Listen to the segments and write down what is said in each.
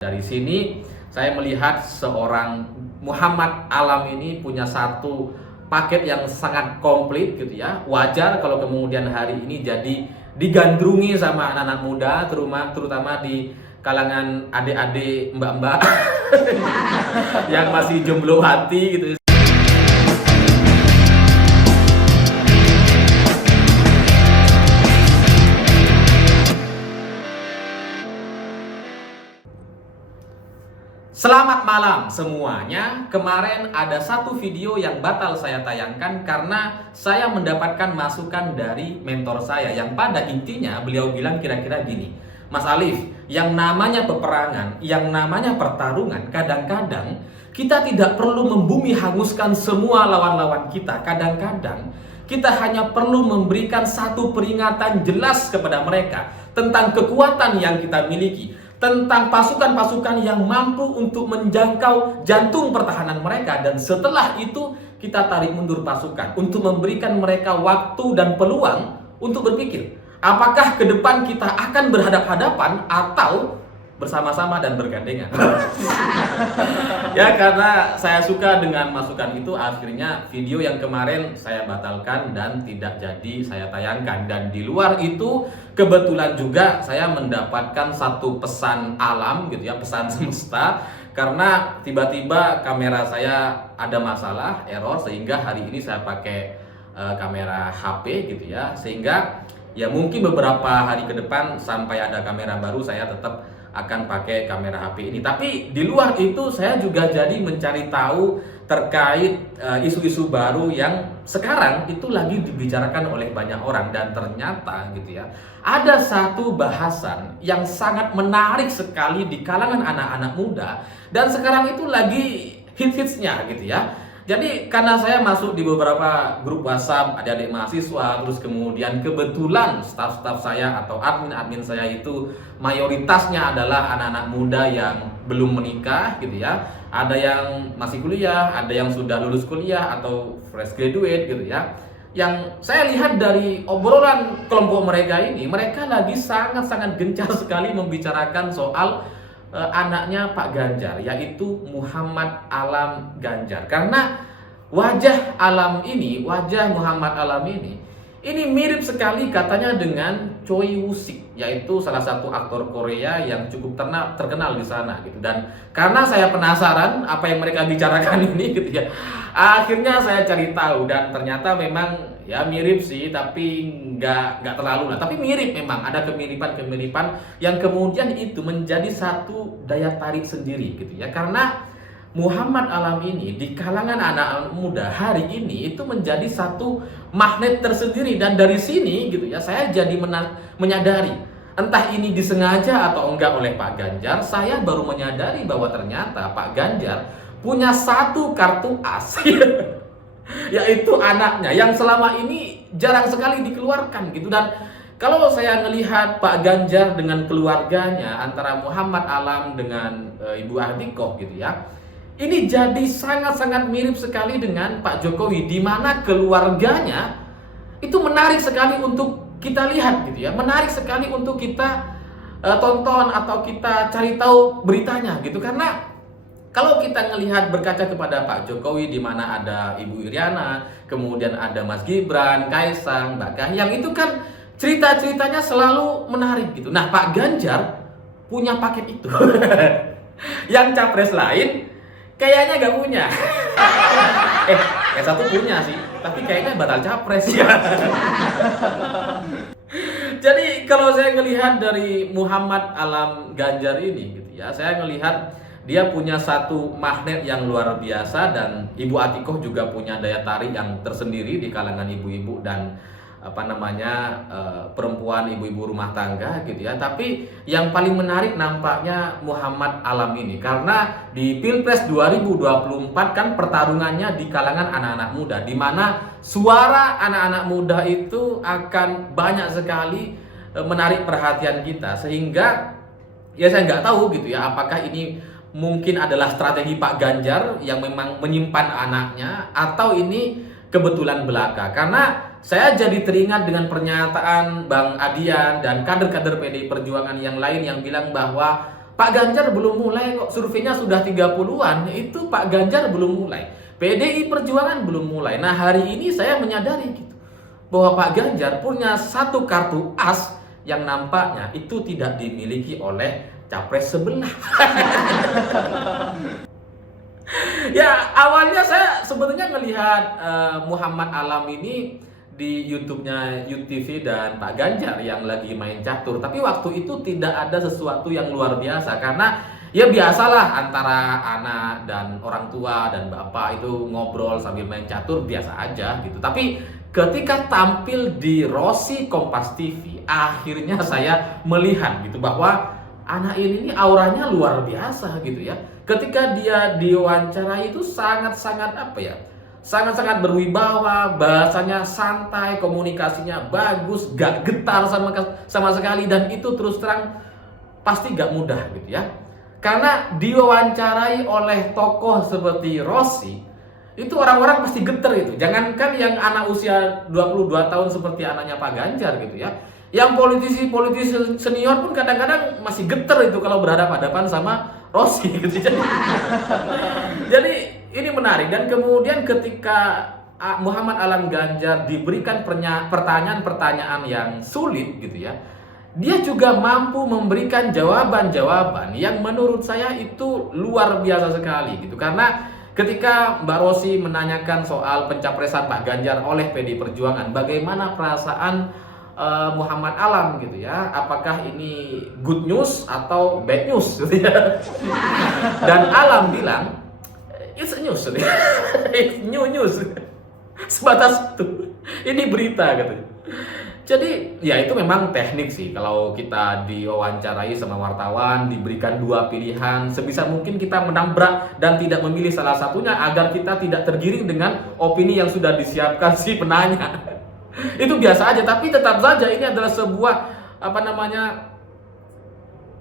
Dari sini saya melihat seorang Muhammad Alam ini punya satu paket yang sangat komplit gitu ya. Wajar kalau kemudian hari ini jadi digandrungi sama anak-anak muda, terutama di kalangan adik-adik mbak-mbak yang masih jomblo hati gitu. Selamat malam semuanya. Kemarin ada satu video yang batal saya tayangkan karena saya mendapatkan masukan dari mentor saya yang pada intinya beliau bilang kira-kira gini, Mas Alif, yang namanya peperangan, yang namanya pertarungan, kadang-kadang kita tidak perlu membumi hanguskan semua lawan-lawan kita. Kadang-kadang kita hanya perlu memberikan satu peringatan jelas kepada mereka tentang kekuatan yang kita miliki, tentang pasukan-pasukan yang mampu untuk menjangkau jantung pertahanan mereka, dan setelah itu kita tarik mundur pasukan untuk memberikan mereka waktu dan peluang untuk berpikir apakah ke depan kita akan berhadap-hadapan atau bersama-sama dan bergandengan. Ya, karena saya suka dengan masukan itu, akhirnya video yang kemarin saya batalkan dan tidak jadi saya tayangkan. Dan di luar itu kebetulan juga saya mendapatkan satu pesan alam gitu ya, pesan semesta, karena tiba-tiba kamera saya ada masalah, error, sehingga hari ini saya pakai kamera HP gitu ya, sehingga ya mungkin beberapa hari ke depan sampai ada kamera baru saya tetap akan pakai kamera HP ini. Tapi di luar itu saya juga jadi mencari tahu terkait isu-isu baru yang sekarang itu lagi dibicarakan oleh banyak orang, dan ternyata gitu ya, ada satu bahasan yang sangat menarik sekali di kalangan anak-anak muda dan sekarang itu lagi hits-hitsnya gitu ya. Jadi karena saya masuk di beberapa grup WhatsApp adik-adik mahasiswa, terus kemudian kebetulan staf-staf saya atau admin-admin saya itu mayoritasnya adalah anak-anak muda yang belum menikah gitu ya. Ada yang masih kuliah, ada yang sudah lulus kuliah atau fresh graduate gitu ya. Yang saya lihat dari obrolan kelompok mereka ini, mereka lagi sangat-sangat gencar sekali membicarakan soal anaknya Pak Ganjar, yaitu Muhammad Alam Ganjar. Karena wajah Alam ini, wajah Muhammad Alam ini mirip sekali katanya dengan Choi Woo-sik, yaitu salah satu aktor Korea yang cukup terkenal di sana gitu. Dan karena saya penasaran apa yang mereka bicarakan ini gitu ya, akhirnya saya cari tahu dan ternyata memang ya mirip sih, tapi nggak terlalu lah, tapi mirip, memang ada kemiripan yang kemudian itu menjadi satu daya tarik sendiri gitu ya. Karena Muhammad Alam ini di kalangan anak muda hari ini itu menjadi satu magnet tersendiri, dan dari sini gitu ya saya jadi menyadari, entah ini disengaja atau enggak oleh Pak Ganjar, saya baru menyadari bahwa ternyata Pak Ganjar punya satu kartu as yaitu anaknya yang selama ini jarang sekali dikeluarkan gitu. Dan kalau saya melihat Pak Ganjar dengan keluarganya, antara Muhammad Alam dengan Ibu Atikoh gitu ya, ini jadi sangat-sangat mirip sekali dengan Pak Jokowi, di mana keluarganya itu menarik sekali untuk kita lihat gitu ya, menarik sekali untuk kita tonton atau kita cari tahu beritanya gitu. Karena kalau kita melihat berkaca kepada Pak Jokowi, di mana ada Ibu Iriana, kemudian ada Mas Gibran, Kaisang, Mbak Kahiyang, itu kan cerita-ceritanya selalu menarik gitu. Nah, Pak Ganjar punya paket itu. Yang capres lain kayaknya gak punya. Yang satu punya sih, tapi kayaknya batal capres ya. Jadi kalau saya melihat dari Muhammad Alam Ganjar ini gitu ya, saya melihat dia punya satu magnet yang luar biasa, dan Ibu Atikoh juga punya daya tarik yang tersendiri di kalangan ibu-ibu dan perempuan, ibu-ibu rumah tangga gitu ya. Tapi yang paling menarik nampaknya Muhammad Alam ini, karena di Pilpres 2024 kan pertarungannya di kalangan anak-anak muda, di mana suara anak-anak muda itu akan banyak sekali menarik perhatian kita, sehingga ya saya nggak tahu gitu ya, apakah ini mungkin adalah strategi Pak Ganjar yang memang menyimpan anaknya, atau ini kebetulan belaka. Karena saya jadi teringat dengan pernyataan Bang Adian dan kader-kader PDI Perjuangan yang lain yang bilang bahwa Pak Ganjar belum mulai kok, surveinya sudah 30-an, itu Pak Ganjar belum mulai. PDI Perjuangan belum mulai. Nah, hari ini saya menyadari gitu, bahwa Pak Ganjar punya satu kartu as yang nampaknya itu tidak dimiliki oleh capres sebelah. Ya, awalnya saya sebetulnya melihat Muhammad Alam ini di YouTube-nya YUTV dan Pak Ganjar yang lagi main catur. Tapi waktu itu tidak ada sesuatu yang luar biasa, karena ya biasalah antara anak dan orang tua dan bapak itu ngobrol sambil main catur, biasa aja gitu. Tapi ketika tampil di Rossi Kompas TV, akhirnya saya melihat gitu bahwa anak ini auranya luar biasa gitu ya. Ketika dia diwawancarai itu sangat-sangat apa ya? Sangat-sangat berwibawa, bahasanya santai, komunikasinya bagus, gak getar sama sekali, dan itu terus terang pasti gak mudah gitu ya. Karena diwawancarai oleh tokoh seperti Rossi, itu orang-orang pasti geter itu. Jangankan yang anak usia 22 tahun seperti anaknya Pak Ganjar gitu ya. Yang politisi-politisi senior pun kadang-kadang masih geter itu kalau berhadapan-hadapan sama Rossi gitu. Jadi ini menarik, dan kemudian ketika Muhammad Alam Ganjar diberikan pertanyaan-pertanyaan yang sulit gitu ya, dia juga mampu memberikan jawaban-jawaban yang menurut saya itu luar biasa sekali gitu. Karena ketika Mbak Rossi menanyakan soal pencapresan Pak Ganjar oleh PDI Perjuangan, bagaimana perasaan Muhammad Alam gitu ya, apakah ini good news atau bad news gitu ya. Dan Alam bilang it's a news, it's new news, sebatas itu, ini berita gitu. Jadi ya itu memang teknik sih, kalau kita diwawancarai sama wartawan, diberikan dua pilihan, sebisa mungkin kita menambrak dan tidak memilih salah satunya agar kita tidak tergiring dengan opini yang sudah disiapkan si penanya. Itu biasa aja, tapi tetap saja ini adalah sebuah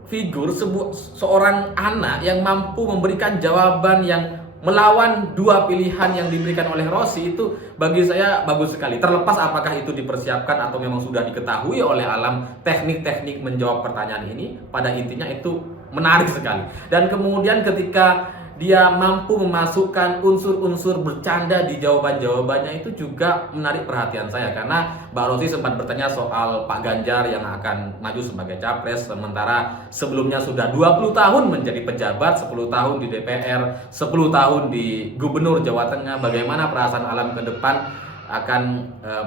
figur, seorang anak yang mampu memberikan jawaban yang melawan dua pilihan yang diberikan oleh Rossi. Itu bagi saya bagus sekali. Terlepas apakah itu dipersiapkan atau memang sudah diketahui oleh Alam teknik-teknik menjawab pertanyaan ini, pada intinya itu menarik sekali. Dan kemudian ketika dia mampu memasukkan unsur-unsur bercanda di jawaban-jawabannya, itu juga menarik perhatian saya. Karena Mbak Rossi sempat bertanya soal Pak Ganjar yang akan maju sebagai capres, sementara sebelumnya sudah 20 tahun menjadi pejabat, 10 tahun di DPR, 10 tahun di Gubernur Jawa Tengah. Bagaimana perasaan Alam ke depan akan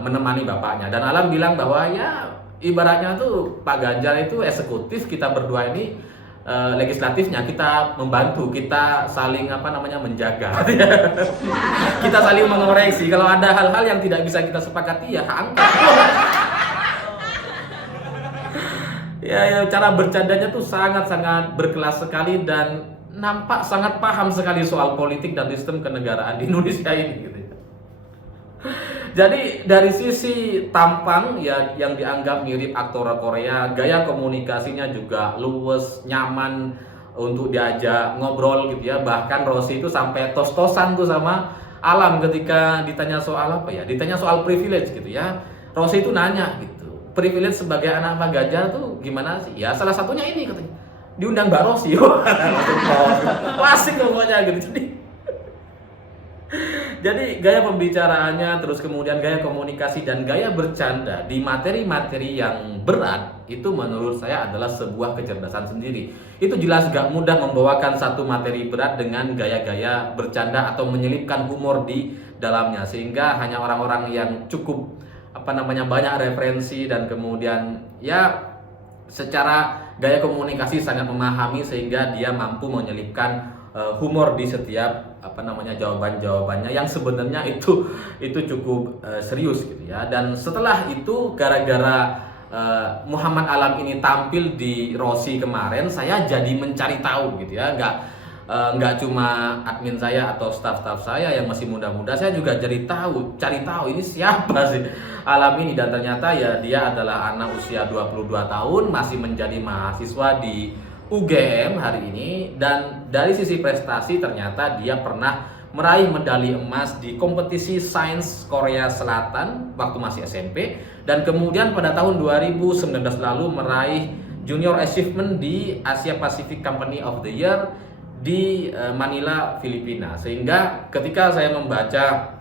menemani bapaknya. Dan Alam bilang bahwa ya ibaratnya tuh Pak Ganjar itu eksekutif, kita berdua ini legislatifnya, kita membantu, kita saling menjaga. Kita saling mengoreksi. Kalau ada hal-hal yang tidak bisa kita sepakati, ya angkat. Ya, cara bercandanya tuh sangat-sangat berkelas sekali, dan nampak sangat paham sekali soal politik dan sistem kenegaraan di Indonesia ini gitu. Jadi dari sisi tampang ya yang dianggap mirip aktor Korea, gaya komunikasinya juga luwes, nyaman untuk diajak ngobrol gitu ya. Bahkan Rossi itu sampai tos-tosan tuh sama Alam ketika ditanya soal ditanya soal privilege gitu ya. Rossi itu nanya gitu, privilege sebagai anak Pak Ganjar tuh gimana sih? Ya salah satunya ini katanya, diundang Mbak Rossi. Klasik pokoknya gitu. Jadi gaya pembicaraannya, terus kemudian gaya komunikasi dan gaya bercanda di materi-materi yang berat, itu menurut saya adalah sebuah kecerdasan sendiri. Itu jelas gak mudah membawakan satu materi berat dengan gaya-gaya bercanda atau menyelipkan humor di dalamnya, sehingga hanya orang-orang yang cukup banyak referensi dan kemudian ya secara gaya komunikasi sangat memahami, sehingga dia mampu menyelipkan humor di setiap jawaban-jawabannya yang sebenarnya itu cukup serius gitu ya. Dan setelah itu gara-gara Muhammad Alam ini tampil di Rossi kemarin, saya jadi mencari tahu gitu ya. Nggak cuma admin saya atau staf-staf saya yang masih muda-muda, saya juga cari tahu ini siapa sih Alam ini. Dan ternyata ya dia adalah anak usia 22 tahun, masih menjadi mahasiswa di UGM hari ini, dan dari sisi prestasi ternyata dia pernah meraih medali emas di kompetisi sains Korea Selatan waktu masih SMP, dan kemudian pada tahun 2019 lalu meraih Junior Achievement di Asia Pacific Company of the Year di Manila, Filipina. Sehingga ketika saya membaca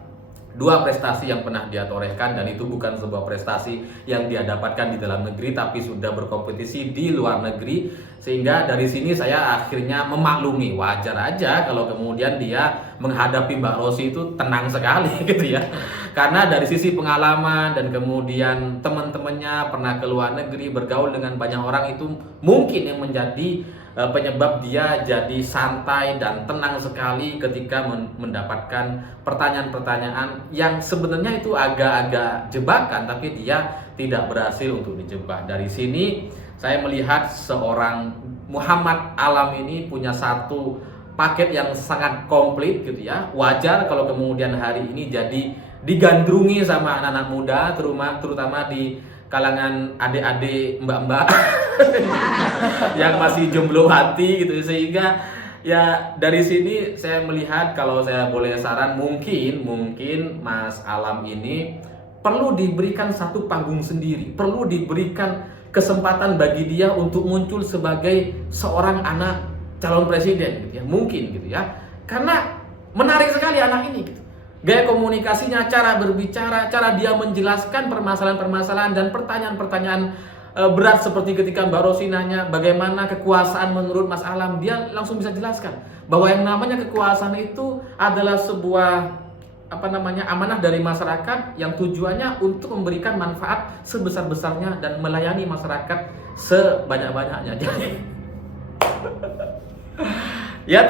dua prestasi yang pernah dia torehkan, dan itu bukan sebuah prestasi yang dia dapatkan di dalam negeri tapi sudah berkompetisi di luar negeri, sehingga dari sini saya akhirnya memaklumi, wajar aja kalau kemudian dia menghadapi Mbak Rosi itu tenang sekali gitu ya, karena dari sisi pengalaman dan kemudian teman-temannya pernah ke luar negeri, bergaul dengan banyak orang, itu mungkin yang menjadi penyebab dia jadi santai dan tenang sekali ketika mendapatkan pertanyaan-pertanyaan yang sebenarnya itu agak-agak jebakan, tapi dia tidak berhasil untuk dijebak. Dari sini saya melihat seorang Muhammad Alam ini punya satu paket yang sangat komplit gitu ya. Wajar kalau kemudian hari ini jadi digandrungi sama anak-anak muda, terutama di kalangan adik-adik mbak-mbak yang masih jomblo hati gitu, sehingga ya dari sini saya melihat, kalau saya boleh saran, mungkin Mas Alam ini perlu diberikan satu panggung sendiri, perlu diberikan kesempatan bagi dia untuk muncul sebagai seorang anak calon presiden gitu ya, mungkin gitu ya, karena menarik sekali anak ini gitu. Gaya komunikasinya, cara berbicara, cara dia menjelaskan permasalahan-permasalahan dan pertanyaan-pertanyaan berat, seperti ketika Mbak Rosi nanya bagaimana kekuasaan menurut Mas Alam, dia langsung bisa jelaskan bahwa yang namanya kekuasaan itu adalah sebuah amanah dari masyarakat yang tujuannya untuk memberikan manfaat sebesar-besarnya dan melayani masyarakat sebanyak-banyaknya. Jadi ya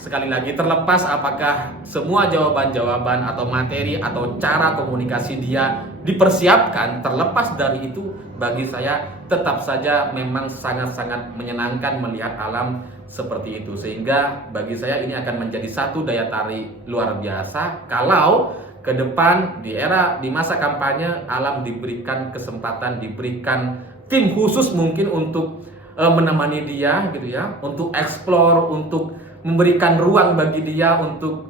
sekali lagi terlepas apakah semua jawaban-jawaban atau materi atau cara komunikasi dia dipersiapkan, terlepas dari itu bagi saya tetap saja memang sangat-sangat menyenangkan melihat Alam seperti itu. Sehingga bagi saya ini akan menjadi satu daya tarik luar biasa kalau ke depan di masa kampanye Alam diberikan kesempatan, diberikan tim khusus mungkin untuk menemani dia gitu ya, untuk explore, untuk memberikan ruang bagi dia untuk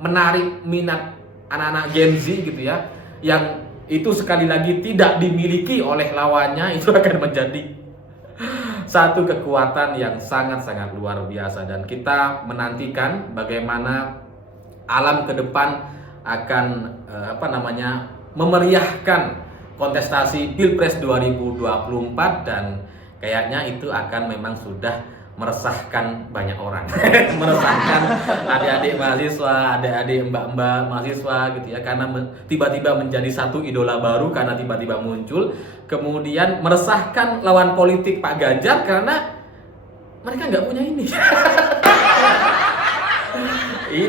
menarik minat anak-anak Gen Z gitu ya, yang itu sekali lagi tidak dimiliki oleh lawannya. Itu akan menjadi satu kekuatan yang sangat-sangat luar biasa, dan kita menantikan bagaimana Alam ke depan akan memeriahkan kontestasi Pilpres 2024, dan kayaknya itu akan memang sudah meresahkan banyak orang meresahkan adik-adik mahasiswa, adik-adik mbak-mbak mahasiswa gitu ya, karena tiba-tiba menjadi satu idola baru karena tiba-tiba muncul, kemudian meresahkan lawan politik Pak Ganjar karena mereka nggak punya ini.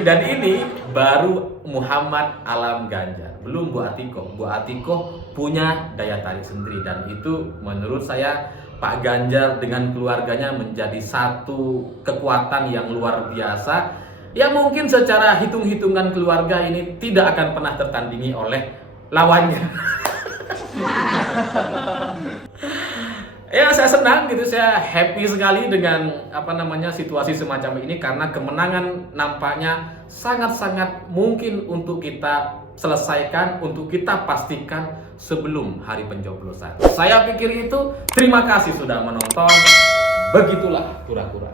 Dan ini baru Muhammad Alam Ganjar, belum Bu Atiko. Bu Atiko punya daya tarik sendiri, dan itu menurut saya Pak Ganjar dengan keluarganya menjadi satu kekuatan yang luar biasa, yang mungkin secara hitung-hitungan keluarga ini tidak akan pernah tertandingi oleh lawannya. Ya, saya senang gitu, saya happy sekali dengan situasi semacam ini, karena kemenangan nampaknya sangat-sangat mungkin untuk kita selesaikan, untuk kita pastikan sebelum hari pencoblosan. Saya pikir itu. Terima kasih sudah menonton. Begitulah kura-kura.